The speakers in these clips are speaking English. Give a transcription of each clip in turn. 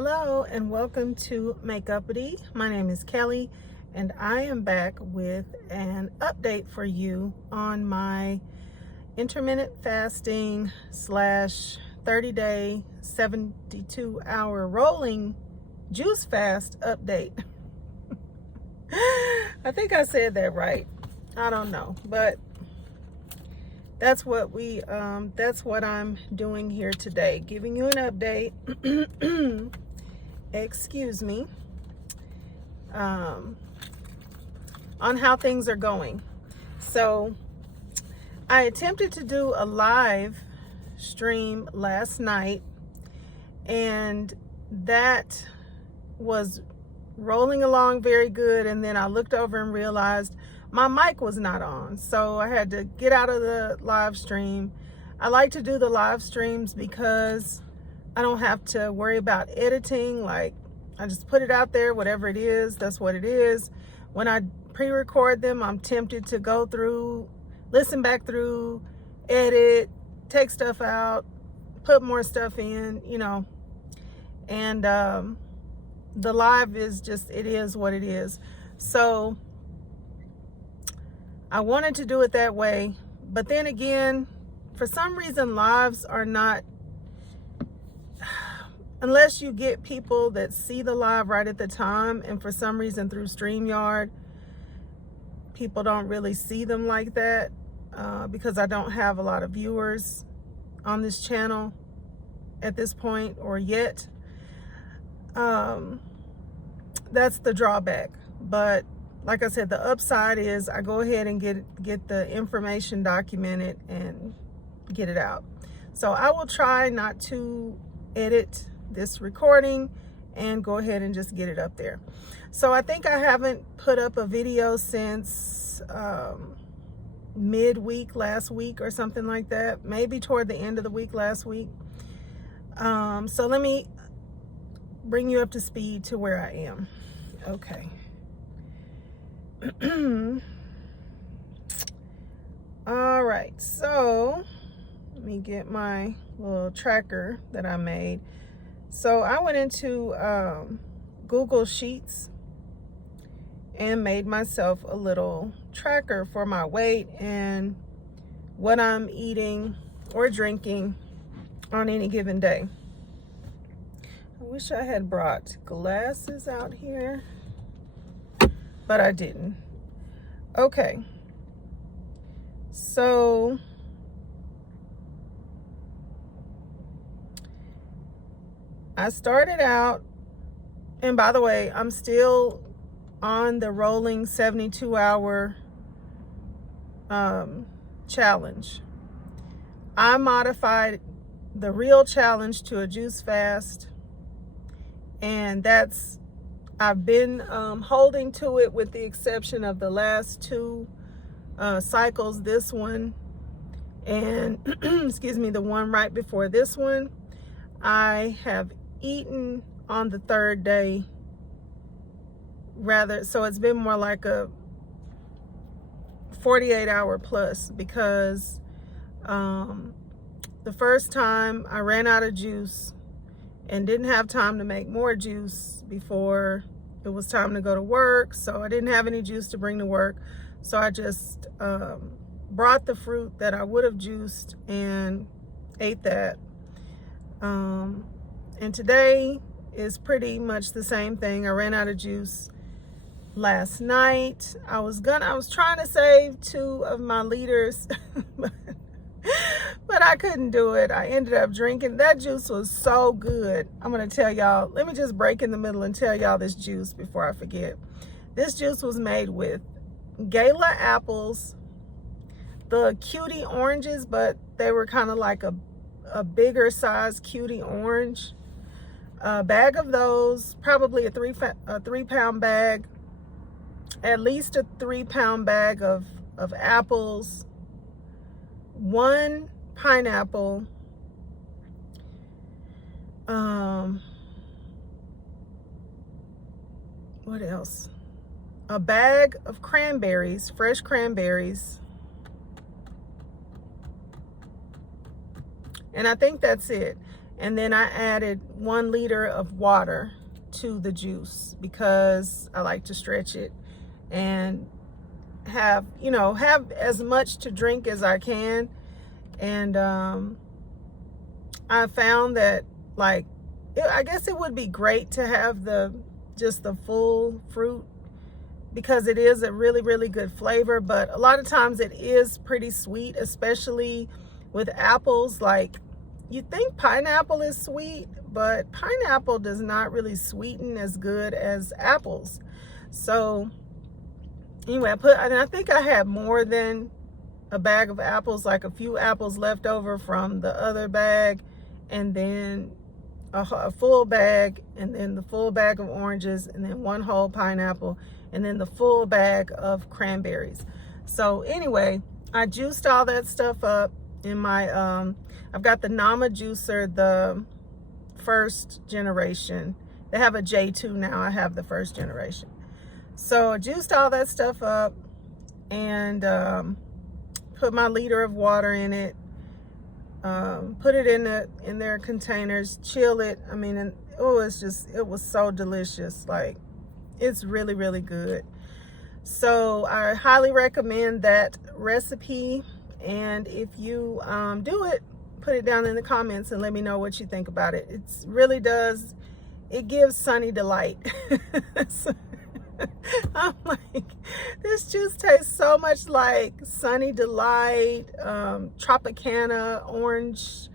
Hello and welcome to Makeupity. My name is Kelly and I am back with an update for you on my intermittent fasting slash 30-day 72-hour rolling juice fast update. I think I said that right. I don't know, but that's what I'm doing here today, giving you an update. Excuse me, on how things are going. So I attempted to do a live stream last night and that was rolling along very good, and then I looked over and realized my mic was not on, so I had to get out of the live stream. I like to do the live streams because I don't have to worry about editing. Like, I just put it out there, whatever it is, that's what it is. When I pre-record them, I'm tempted to go through, listen back through, edit, take stuff out, put more stuff in, you know. And the live is just, it is what it is. So I wanted to do it that way, but then again, for some reason lives are not, unless you get people that see the live right at the time, and for some reason through StreamYard, people don't really see them like that, because I don't have a lot of viewers on this channel at this point or yet. That's the drawback. But like I said, the upside is I go ahead and get the information documented and get it out. So I will try not to edit this recording and go ahead and just get it up there. So I think I haven't put up a video since midweek last week or something like that, maybe toward the end of the week last week. So let me bring you up to speed to where I am. Okay. All right, so let me get my little tracker that I made. So I went into Google Sheets and made myself a little tracker for my weight and what I'm eating or drinking on any given day. I wish I had brought glasses out here, but I didn't. Okay, so I started out, and by the way, I'm still on the rolling 72-hour challenge. I modified the real challenge to a juice fast, and I've been holding to it with the exception of the last two cycles, this one and excuse me, the one right before this one. I have eaten on the third day, rather, so it's been more like a 48-hour plus, because the first time I ran out of juice and didn't have time to make more juice before it was time to go to work, so I didn't have any juice to bring to work, so I just brought the fruit that I would have juiced and ate that. And today is pretty much the same thing. I ran out of juice last night. I was trying to save 2 of my liters, but I couldn't do it. I ended up drinking. That juice was so good. I'm gonna tell y'all, let me just break in the middle and tell y'all this juice before I forget. This juice was made with Gala apples, the cutie oranges, but they were kind of like a bigger size cutie orange. A bag of those, probably a 3-pound bag, at least a 3-pound bag of apples, 1 pineapple, what else? A bag of cranberries, fresh cranberries, and I think that's it. And then I added 1 liter of water to the juice because I like to stretch it and have, you know, have as much to drink as I can. And I found that, like, I guess it would be great to have just the full fruit, because it is a really, really good flavor. But a lot of times it is pretty sweet, especially with apples. Like, you think pineapple is sweet, but pineapple does not really sweeten as good as apples. So anyway, I think I had more than a bag of apples, like a few apples left over from the other bag, and then a full bag, and then the full bag of oranges, and then 1 whole pineapple, and then the full bag of cranberries. So anyway, I juiced all that stuff up in my I've got the Nama juicer, the 1st generation. They have a J2 now. I have the 1st generation. So I juiced all that stuff up and put my liter of water in it, put it in their containers, chill it. I mean, and it was so delicious. Like, it's really, really good. So I highly recommend that recipe. And if you do it, put it down in the comments and let me know what you think about it. It really does. It gives Sunny Delight. I'm like, this juice tastes so much like Sunny Delight, Tropicana orange.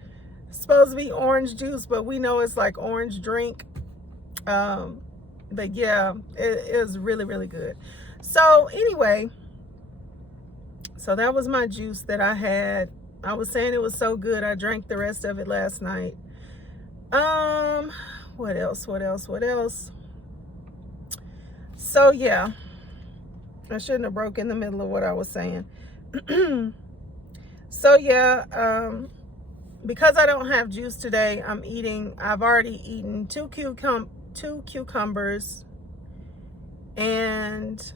It's supposed to be orange juice, but we know it's like orange drink. But yeah, it is really, really good. So anyway, so that was my juice that I had. I was saying it was so good, I drank the rest of it last night. What else? So yeah, I shouldn't have broke in the middle of what I was saying. So yeah, because I don't have juice today, I've already eaten 2 cucumbers and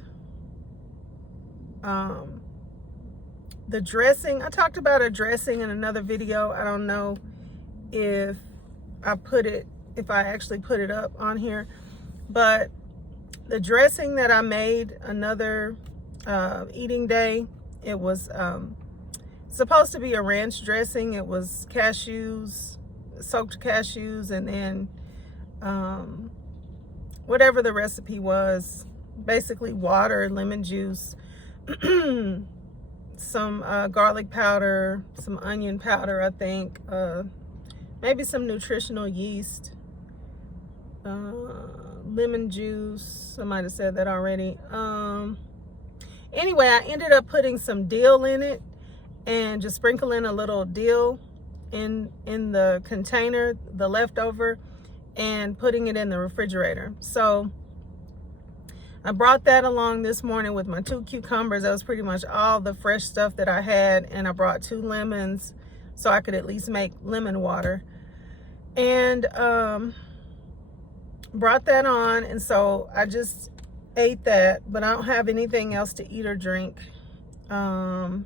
the dressing. I talked about a dressing in another video. I don't know if I actually put it up on here, but the dressing that I made another eating day, it was supposed to be a ranch dressing. It was cashews, soaked cashews, and then whatever the recipe was, basically water, lemon juice, some garlic powder, some onion powder, I think, maybe some nutritional yeast, lemon juice. I might have said that already. Anyway, I ended up putting some dill in it and just sprinkling a little dill in the container, the leftover, and putting it in the refrigerator. So I brought that along this morning with my 2 cucumbers. That was pretty much all the fresh stuff that I had. And I brought 2 lemons so I could at least make lemon water. And brought that on. And so I just ate that, but I don't have anything else to eat or drink. And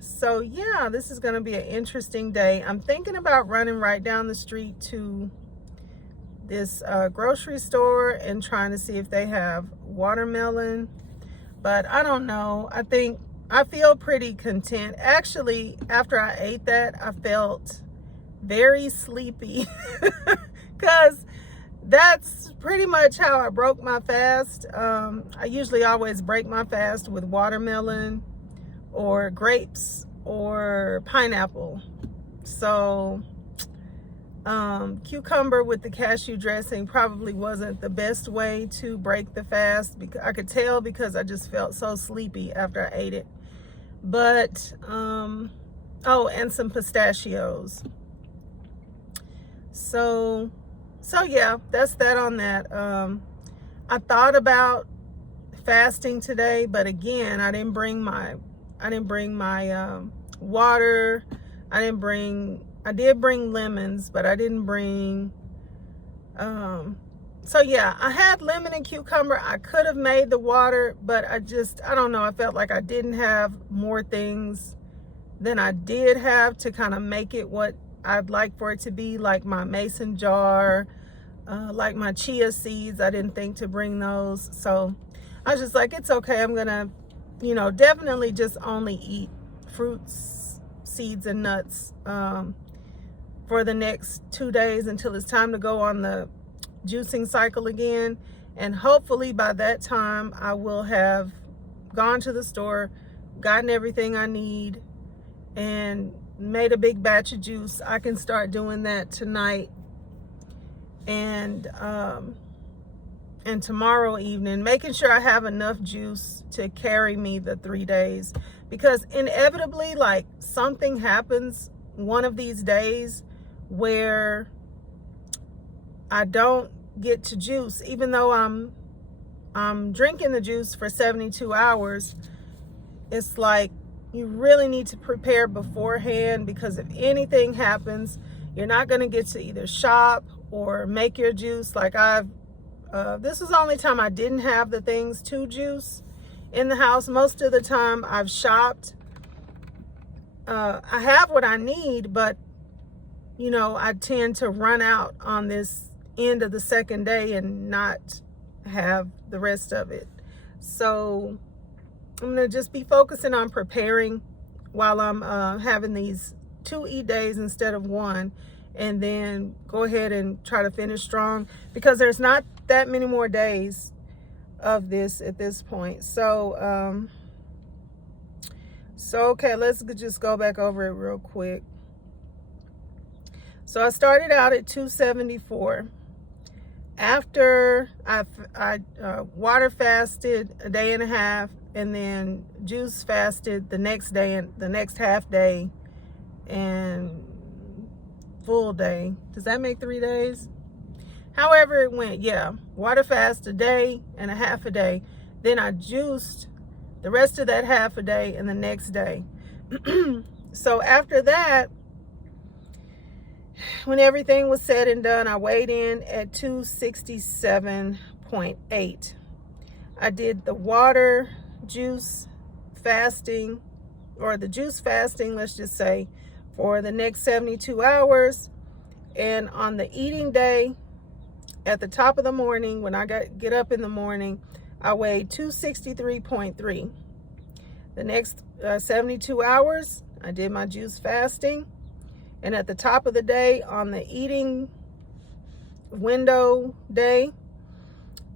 so, yeah, this is going to be an interesting day. I'm thinking about running right down the street to this grocery store and trying to see if they have watermelon, but I don't know. I feel pretty content. Actually, after I ate that, I felt very sleepy because that's pretty much how I broke my fast. I usually always break my fast with watermelon or grapes or pineapple. So cucumber with the cashew dressing probably wasn't the best way to break the fast, because I could tell, because I just felt so sleepy after I ate it. But oh, and some pistachios. So yeah, that's that on that. I thought about fasting today, but again, I didn't bring my water. I did bring lemons, but I didn't bring, so yeah, I had lemon and cucumber. I could have made the water, but I don't know. I felt like I didn't have more things than I did have to kind of make it what I'd like for it to be, like my mason jar, like my chia seeds. I didn't think to bring those. So I was just like, it's okay. I'm gonna, you know, definitely just only eat fruits, seeds, and nuts for the next 2 days until it's time to go on the juicing cycle again. And hopefully by that time I will have gone to the store, gotten everything I need, and made a big batch of juice. I can start doing that tonight and tomorrow evening, making sure I have enough juice to carry me the 3 days, because inevitably, like, something happens one of these days where I don't get to juice, even though I'm drinking the juice for 72 hours. It's like you really need to prepare beforehand, because if anything happens, you're not going to get to either shop or make your juice. Like this was the only time I didn't have the things to juice in the house. Most of the time I've shopped. I have what I need, but you know, I tend to run out on this end of the second day and not have the rest of it. So I'm gonna just be focusing on preparing while I'm having these 2 eat days instead of 1, and then go ahead and try to finish strong, because there's not that many more days of this at this point. So okay, let's just go back over it real quick. So I started out at 274. After I water fasted a day and a half, and then juice fasted the next day and the next half day and full day. Does that make 3 days? However it went, yeah. Water fast a day and a half a day. Then I juiced the rest of that half a day and the next day. So after that, when everything was said and done, I weighed in at 267.8. I did the water juice fasting, or the juice fasting, let's just say, for the next 72 hours. And on the eating day, at the top of the morning, when I get up in the morning, I weighed 263.3. The next 72 hours, I did my juice fasting. And at the top of the day, on the eating window day,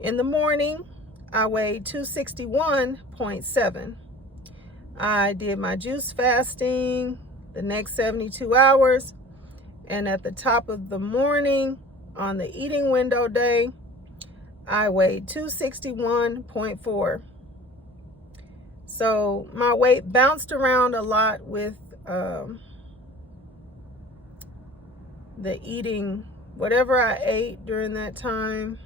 in the morning, I weighed 261.7. I did my juice fasting the next 72 hours. And at the top of the morning, on the eating window day, I weighed 261.4. So my weight bounced around a lot with the eating, whatever I ate during that time.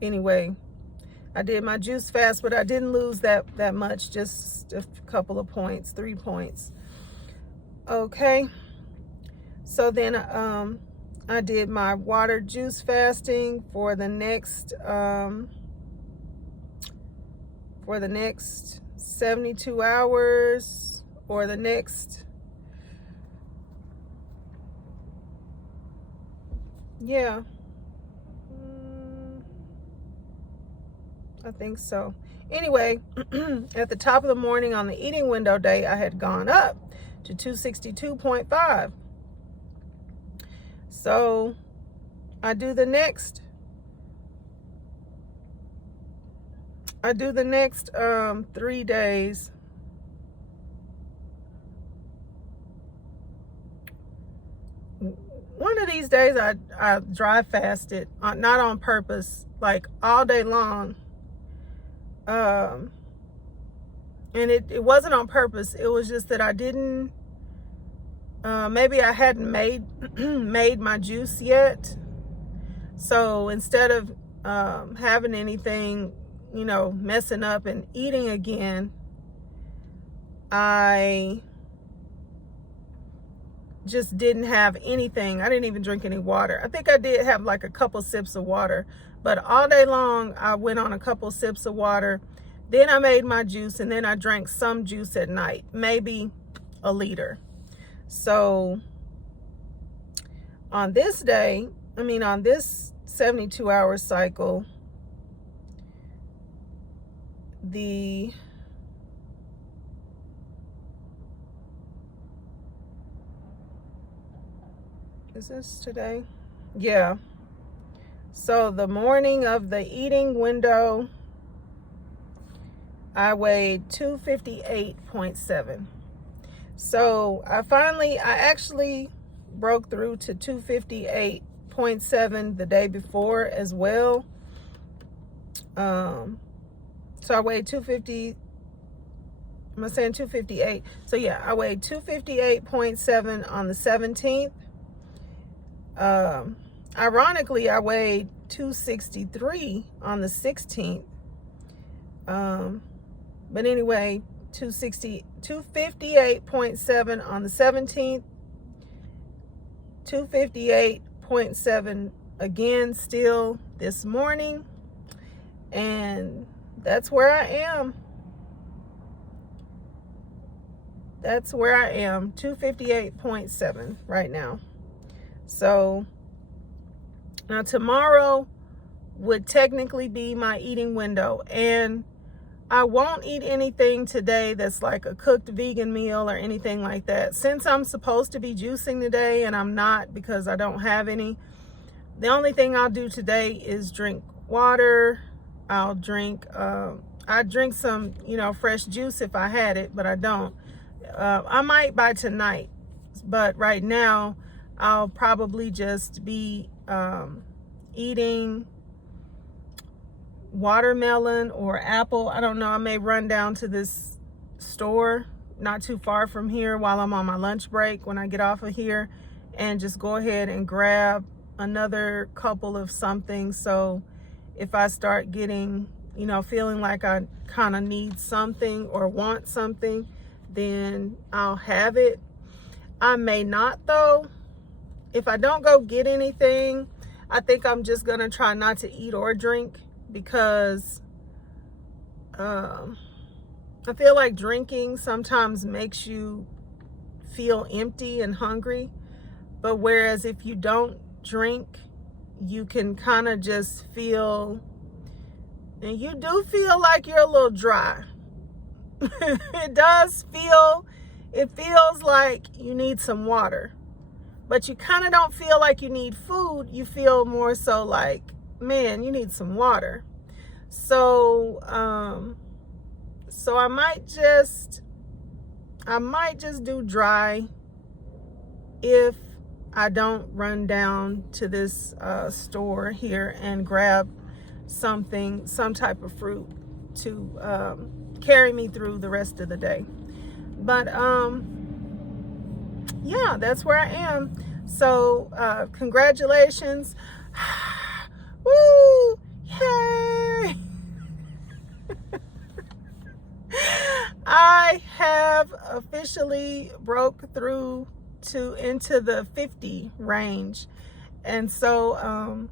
Anyway, I did my juice fast, but I didn't lose that much, just a couple of points, 3 points. Okay, so then I did my water juice fasting for the next 72 hours, or the next, yeah, I think so. Anyway, at the top of the morning on the eating window day, I had gone up to 262.5. So I do the next 3 days. One of these days I dry fasted, not on purpose, like all day long. And it wasn't on purpose. It was just that I didn't, maybe I hadn't made my juice yet. So instead of having anything, you know, messing up and eating again, I just didn't have anything. I didn't even drink any water. I think I did have like a couple sips of water, but all day long I went on a couple sips of water Then I made my juice, and then I drank some juice at night, maybe a liter. So on this day, on this 72-hour cycle, is this today? Yeah. So the morning of the eating window, I weighed 258.7. So I actually broke through to 258.7 the day before as well. So I weighed 250. Am I saying 258? So yeah, I weighed 258.7 on the 17th. Ironically, I weighed 263 on the 16th. But anyway, 258.7 on the 17th, 258.7 again still this morning, and that's where I am. That's where I am, 258.7 right now. So now tomorrow would technically be my eating window, and I won't eat anything today that's like a cooked vegan meal or anything like that. Since I'm supposed to be juicing today and I'm not because I don't have any, the only thing I'll do today is drink water. I'll drink, I drink some, fresh juice if I had it, but I don't. I might by tonight, but right now I'll probably just be eating watermelon or apple. I don't know. I may run down to this store not too far from here while I'm on my lunch break when I get off of here, and just go ahead and grab another couple of something. So if I start getting, feeling like I kind of need something or want something, then I'll have it. I may not though. If I don't go get anything, I think I'm just gonna try not to eat or drink, because I feel like drinking sometimes makes you feel empty and hungry, but whereas if you don't drink, you can kind of just feel, and you do feel like you're a little dry. It feels like you need some water, but you kind of don't feel like you need food. You feel more so like, man, you need some water. So so I might just do dry if I don't run down to this store here and grab some type of fruit to carry me through the rest of the day. But yeah, that's where I am. So congratulations. Woo! Yay! I have officially broke through into the 50 range. And so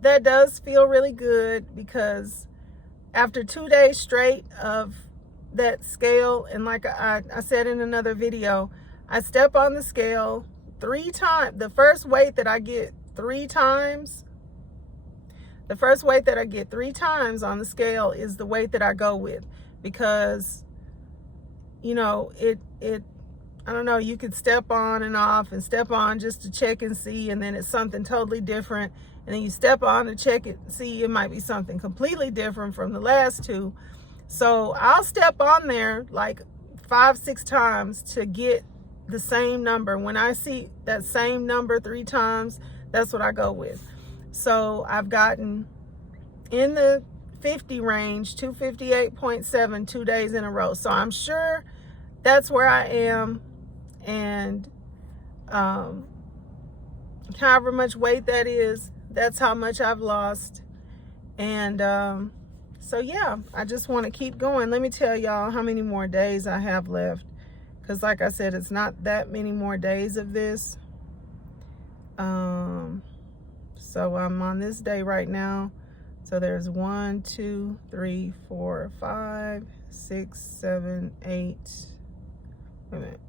that does feel really good, because after 2 days straight of that scale, and like I said in another video, I step on the scale 3 times. The first weight that I get 3 times on the scale is the weight that I go with, because I don't know, you could step on and off and step on just to check and see, and then it's something totally different, and then you step on to check it, see, it might be something completely different from the last 2. So I'll step on there like 5-6 times to get the same number. When I see that same number 3 times, that's what I go with. So I've gotten in the 50 range, 258.7, 2 days in a row. So I'm sure that's where I am. And however much weight that is, that's how much I've lost. And so yeah, I just want to keep going. Let me tell y'all how many more days I have left, because like I said, it's not that many more days of this. So I'm on this day right now, So there's 1, 2, 3, 4, 5, 6, 7, 8. Wait a minute.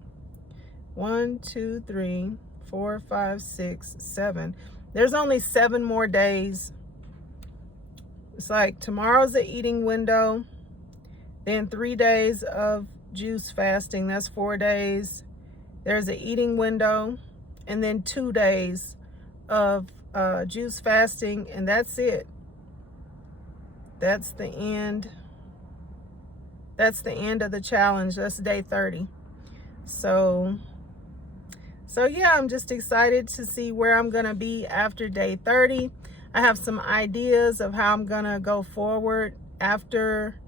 1, 2, 3, 4, 5, 6, 7. There's only 7 more days. It's like tomorrow's the eating window. Then 3 days of juice fasting. That's 4 days. There's an eating window. And then 2 days of juice fasting. And that's it. That's the end. That's the end of the challenge. That's day 30. So yeah, I'm just excited to see where I'm going to be after day 30. I have some ideas of how I'm going to go forward after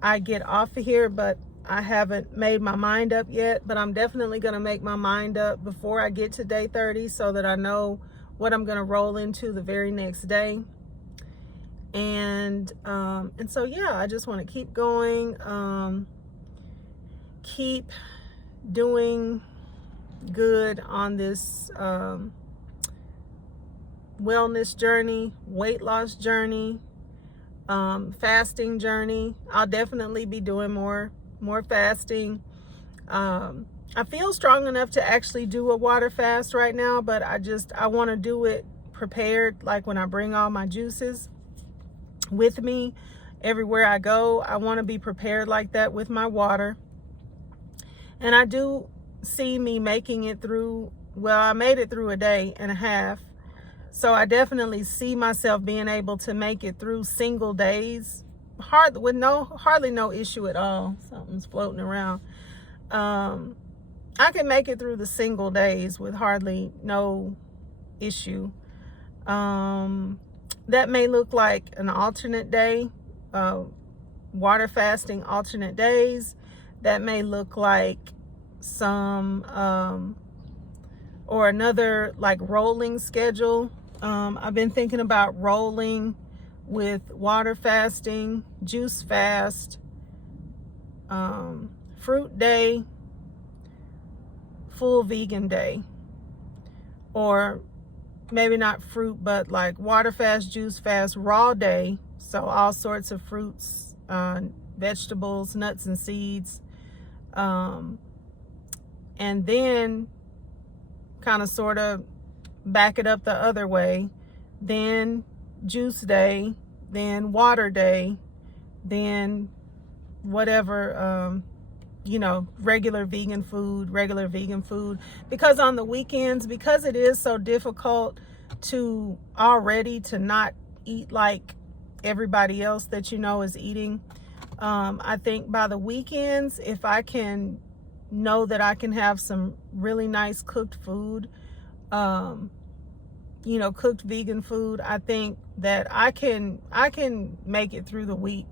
I get off of here, but I haven't made my mind up yet. But I'm definitely going to make my mind up before I get to day 30 so that I know what I'm going to roll into the very next day. And so yeah, I just want to keep going, keep doing good on this wellness journey, weight loss journey, fasting journey. I'll definitely be doing more fasting. I feel strong enough to actually do a water fast right now, but I want to do it prepared, like when I bring all my juices with me everywhere I go. I want to be prepared like that with my water. And I do see me making it through, well, I made it through a day and a half. So I definitely see myself being able to make it through single days with hardly no issue at all. Something's floating around. I can make it through the single days with hardly no issue. That may look like an alternate day, water fasting alternate days. That may look like some, or another like rolling schedule. I've been thinking about rolling with water fasting, juice fast, fruit day, full vegan day, or maybe not fruit, but like water fast, juice fast, raw day. So all sorts of fruits, vegetables, nuts and seeds. And then kind of sort of back it up the other way. Then juice day, then water day, then whatever, regular vegan food. Because on the weekends, because it is so difficult to not eat like everybody else that is eating, I think by the weekends, if I can know that I can have some really nice cooked food, cooked vegan food, I think that I can make it through the week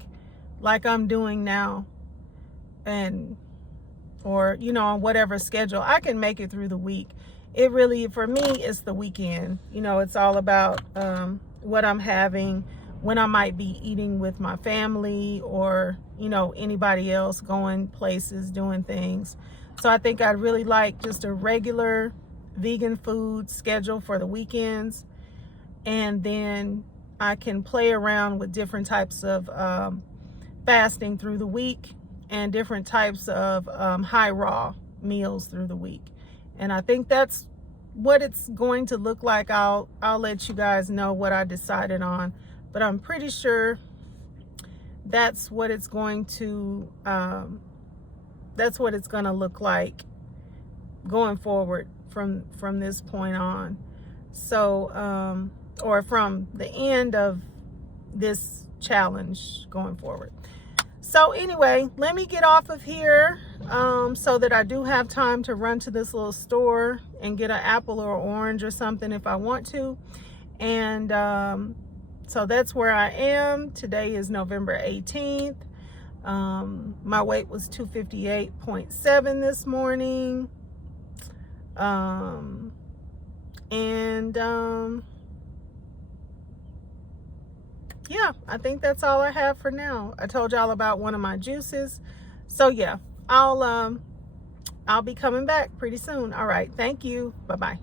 like I'm doing now. Or on whatever schedule, I can make it through the week. It really, for me, it's the weekend. It's all about what I'm having, when I might be eating with my family, or anybody else, going places, doing things. So I think I'd really like just a regular vegan food schedule for the weekends, and then I can play around with different types of fasting through the week, and different types of high raw meals through the week. And I think that's what it's going to look like. I'll let you guys know what I decided on, but I'm pretty sure that's what it's going to look like going forward from this point on. So or from the end of this challenge going forward. So anyway, let me get off of here so that I do have time to run to this little store and get an apple or orange or something if I want to. And so that's where I am. Today is November 18th. My weight was 258.7 this morning. Yeah, I think that's all I have for now. I told y'all about one of my juices. So yeah, I'll be coming back pretty soon. All right, thank you. Bye-bye.